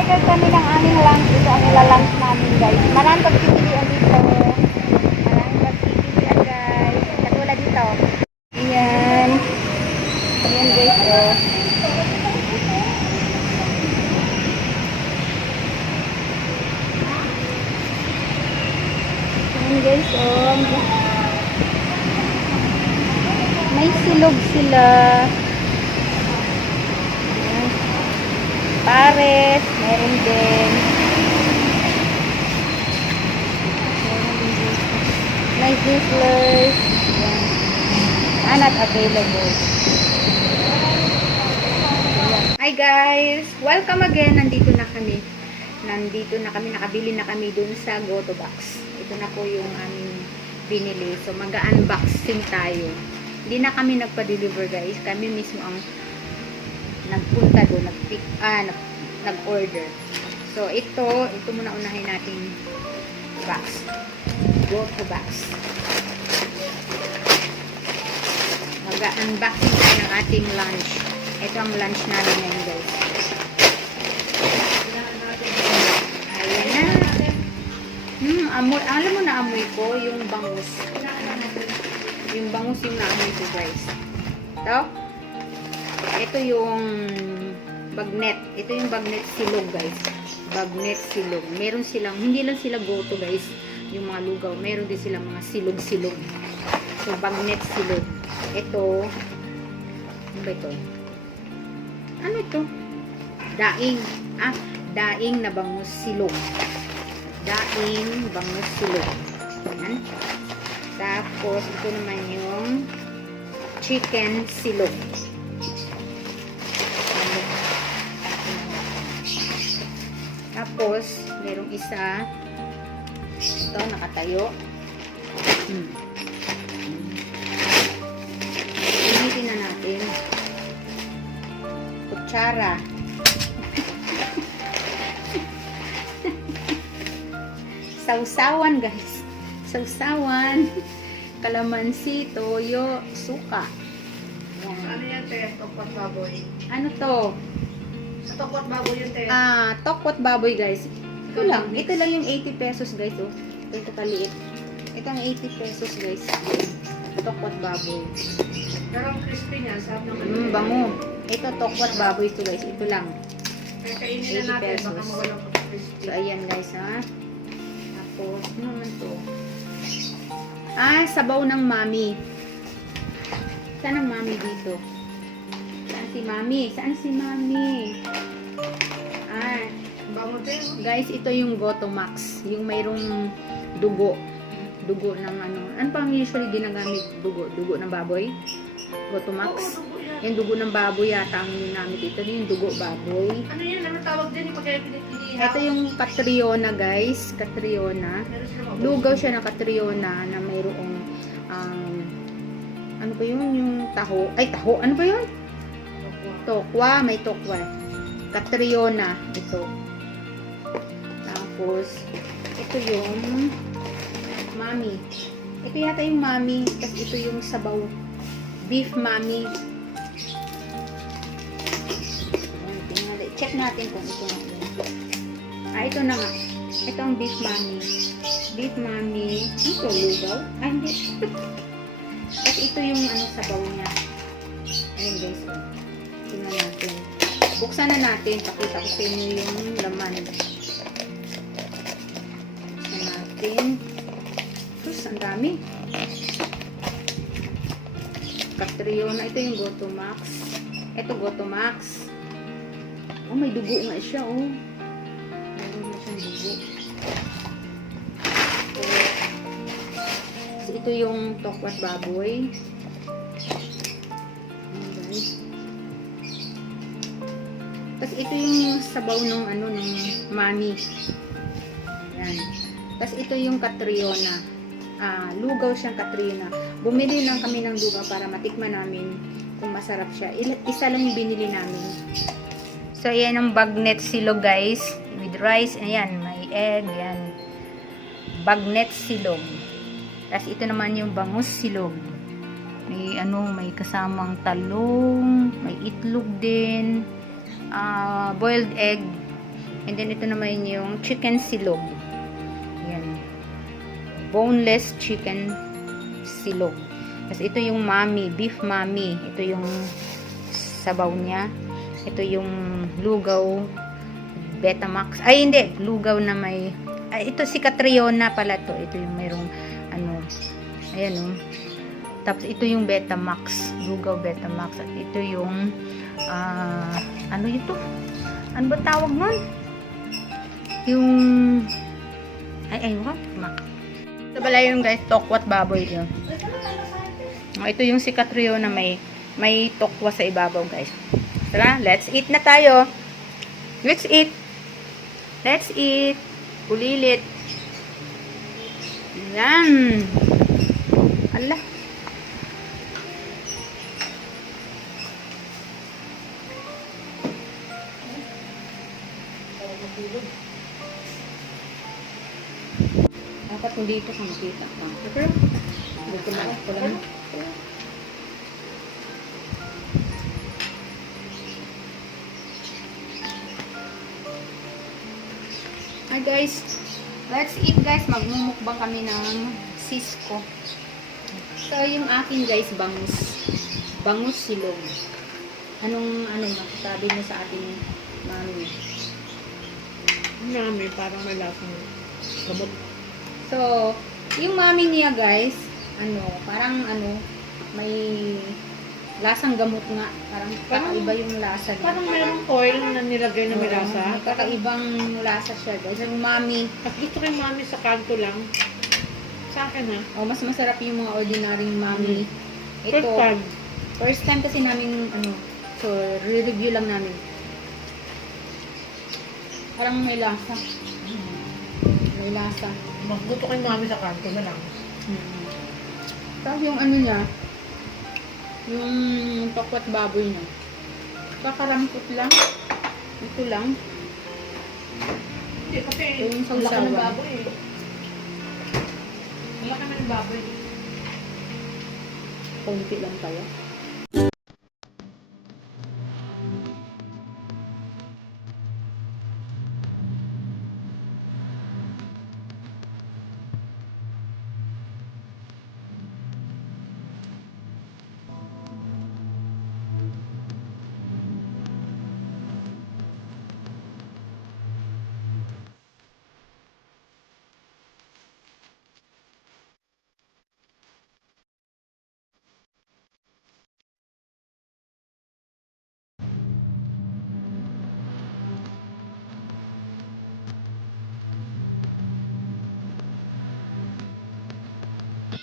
Nag-order kami ng aming lunch. Ito ang ilalunch namin guys. Maraming pagpipilian dito. Maraming pagpipilian guys. Katulad dito. Ayan. Ayan guys oh. Ayan guys oh. May silog sila. Pares, meron din. May Zizzlers. Not available. Hi guys! Welcome again. Nandito na kami. Nakabili na kami dun sa Gotobox. Ito na po yung aming binili. So mag-unboxing tayo. Hindi na kami nagpa-deliver guys. Kami mismo ang nagpunta doon, nag-order. So, ito muna unahin natin box. Gotobox. Mag-unboxing tayo ng ating lunch. Ito ang lunch namin ngayon, guys. Ayan na. Amoy, alam mo na amoy ko, yung bangus. Yung bangus yung naamoy ko, guys. Ito yung bagnet. Ito yung bagnet silog guys. Bagnet silog. Meron silang, hindi lang sila goto guys, yung mga lugaw. Meron din silang mga silog-silog. So, bagnet silog. Ito, ano ba ito? Ano ito? Daing. Daing na bangus silog. Daing bangus silog. Ayan. Tapos, ito naman yung chicken silog. Tapos, merong isa. Ito, nakatayo. Gamitin na natin. Kutsara. Sausawan, guys. Sausawan. Kalamansi, toyo, suka. Ano yan, te? Tokwat baboy. Ano to? Tokwat baboy yun, te. Tokwat baboy, guys. Ito lang. Ito lang yung 80 pesos, guys. Oh. Ito kaliit. Ito ang 80 pesos, guys. Tokwat baboy. Pero ang crispy niya, sarap naman. Bango. Ito, tokwat baboy ito, guys. Ito lang. Kaya kainin na 80 natin, pesos. baka mawalang pag-crispy. So, ayan, guys, ha. Tapos, ano naman to? Sabaw ng mami. Saan ang mami dito? Saan si mami? Saan si mami? Bango, te. Guys, ito yung Gotomax. Yung mayroong dugo. Dugo ng ano. Ano pang usually ginagamit dugo? Dugo ng baboy? Gotomax. Oo, dugo yan. Yung dugo ng baboy yata ang ginamit. Ito yung dugo baboy. Ano yan? Ano tawag din yung pagkaya pinitilihan? Ito yung Catriona, guys. Catriona. Lugaw siya ng Catriona na mayroong ano ba yun? Yung taho. Ay, taho. Ano ba yun? Tokwa. May tokwa. Catriona. Ito. Tapos, ito yung mami. Ito yata yung mami. Tapos ito yung sabaw. Beef mami. Check natin kung ito na yun. Ito na nga. Ito ang beef mami. Beef mami. Ito, lugaw. Hindi. At ito yung sabaw niya. Ayan guys. Tingnan natin. Buksan na natin. Pakita ko sa inyo yung laman. Buksan natin. Sus, ang dami. Catriona. Ito yung Gotomax. Ito Gotomax. Oh, may dugo nga siya, oh. Meron na siyang dugo. So, ito yung tokwat baboy. Ayan, guys. Tapos, ito yung sabaw ng mami. Ayan. Tapos, ito yung Catriona. Lugaw siyang Catriona. Bumili lang kami ng lugaw para matikman namin kung masarap siya. Isa lang yung binili namin. So, ayan ang bagnet silog, guys. With rice. Ayan, may egg. Ayan. Bagnet silog. Tapos, ito naman yung bangus silog. May kasamang talong. May itlog din. Boiled egg. And then, ito naman yung chicken silog. Yan. Boneless chicken silog. Tapos, ito yung mami, beef mami. Ito yung sabaw niya. Ito yung lugaw Betamax. Ay, hindi. Lugaw na may... Ay, ito si Catriona pala to. Ito yung mayroong ano... Ayan o. Tapos, ito yung Betamax. Lugaw Betamax. At ito yung... ano ito? Ano ba tawag nun? Yung... Ay, wag. Ito pala yung guys, tokwat baboy yun. Ito yung si Catriona may tokwa sa ibabaw guys. Tara, let's eat na tayo. Let's eat. Let's eat. Ulilit. Yan. Allah. Dapat hindi ito kung makita ka. Okay. Dito na. Wala na. Hi guys, let's eat guys. Magmumukbang kami ng Cisco. So yung akin guys, bangus. Bangus silog. Anong masasabi mo sa ating mami? Marami, parang may lasang gamot. So, yung mami niya guys, parang may lasang gamot nga. Parang kakaiba yung lasa niya. Parang mayroong oil na nilagay na may Oo, lasa. may kakaibang lasa siya guys. Yung mami, At gusto ko yung mami sa kanto lang. Sa akin ha. mas masarap yung mga ordinaryong mami. First Ito, time. first time kasi namin, so, re-review lang namin. Parang may lasa. May lasa. Mas gusto ko yung mami sa kanto na lang. Tapos yung niya, yung tokwat baboy niya. Kakarampot lang. Ito lang. Hindi, kasi Ito yung ang laki ng sausawan. baboy eh. Ang laki ng baboy. Konti lang kaya.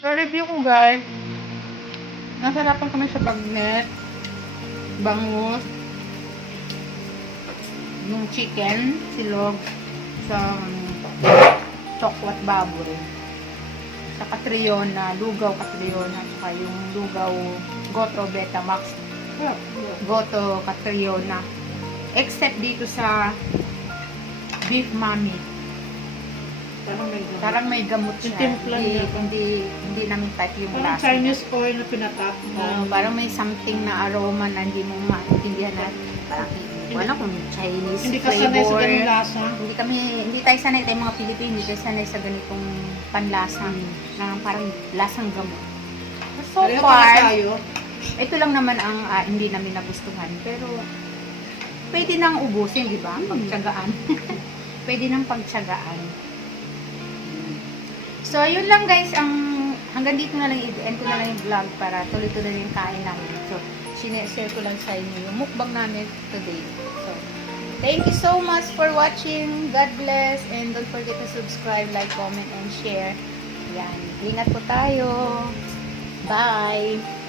Sa review ko guys, nasarapan kami sa bagnet, bangus, yung chicken, silog, sa chocolate baboy, sa Catriona, lugaw Catriona, saka yung lugaw Goto Betamax, Goto Catriona. Except dito sa beef mami. Parang may gamot siya. Timpla niya. Hindi namin type yung Parang lasa. Chinese oil na pinatap. Parang may something na aroma na hindi mo maintindihan na parang wala kung Chinese Hindi ka sanay sa flavor. ganung lasa. Hindi tayo sanay, tayo mga Pilipino, hindi tayo sanay sa ganitong panlasa na parang lasang gamot. So Pareho far, pala tayo. ito lang naman ang hindi namin nagustuhan. Pero pwede nang ubusin, di ba? Pagtsagaan. Pwede nang pagtsagaan. So, yun lang guys, hanggang dito na lang, i-end ko na lang yung vlog para tuloy-tuloy yung kain namin. So, share ko lang sa inyo yung mukbang namin today. So, thank you so much for watching. God bless. And don't forget to subscribe, like, comment, and share. Yan. Ingat po tayo. Bye!